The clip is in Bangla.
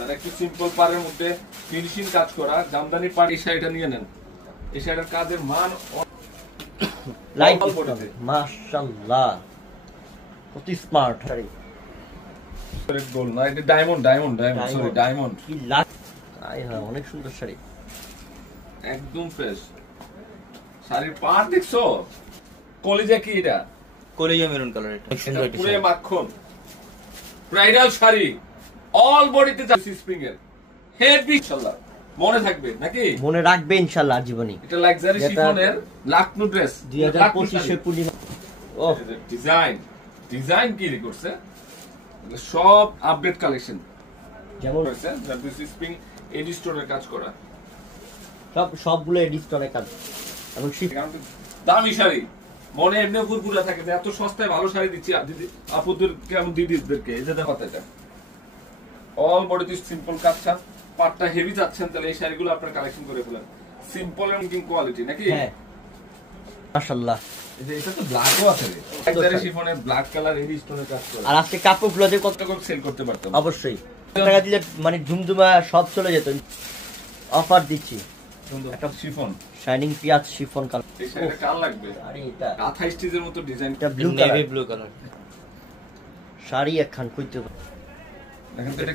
তারা একটু সিম্পল পাড়ের মধ্যে ফিনিশিং কাজ করা জামদানি পাড়। এই শাড়িটা নিয়ে নেন, এই শাড়ির কাজের মান লাইট মাশাআল্লাহ, কত স্মার্ট শাড়ি। গোল্ড না, এটা diamond, diamond diamond sorry diamond. কি লাগ, আয় হ্যাঁ অনেক সুন্দর শাড়ি, একদম ফ্রেশ। শাড়ির পাড় দেখছো, কলিজা কি এটা? কলিজা মেরুন কালার। এটা সুন্দর একটা পুরো মাখন ব্রাইডাল শাড়ি, অল বডিতে যাচ্ছে স্প্রিং এর, হেভি ইনশাআল্লাহ মনে থাকবে নাকি? মনে রাখবে ইনশাআল্লাহ জীবনী। এটা লাক্সারি শিফনের লাকনু ড্রেস 2025 এর পূর্ণিমা। ও ডিজাইন, ডিজাইন কি করছে, সব আপডেট কালেকশন যেমন হয়েছে। জারদোসি স্প্রিং এডি স্টোনের কাজ করা, সবগুলো এডিস্টনের কাজ এবং দামি শাড়ি। মনে এমনি পুরপুরা থাকে যে এত সস্তায় ভালো শাড়ি দিচ্ছি আপুদেরকে এবং দিদিদেরকে। এই যে দেখো এটা অল বডিতে সিম্পল কাজ, পাটটা হেভি চাচ্ছেন তাহলে এই শাড়িগুলো আপনার কালেকশন করে ফেলেন। সিম্পল এবং কোয়ালিটি নাকি? হ্যাঁ মাশাআল্লাহ। এই যে এটা তো ব্ল্যাকও আছে, লাক্সারি শিফনের ব্ল্যাক কালার এডি স্টোনের কাজ করা। আর আজকে কাপড়গুলো যে কত করে সেল করতে পারতাম অবশ্যই, টাকা দিলে মানে ঝুমঝুমা সব চলে যেত। অফার দিচ্ছি সুন্দর একটা শিফন, শাইনিং পিয়াজ শিফন কালার। এই শাড়িটা কাল লাগবে। আরে এটা কাঁথা স্টিচের মতো ডিজাইন, এটা blue navy colour blue colour sari একখান কইতে দেখেন তো এটা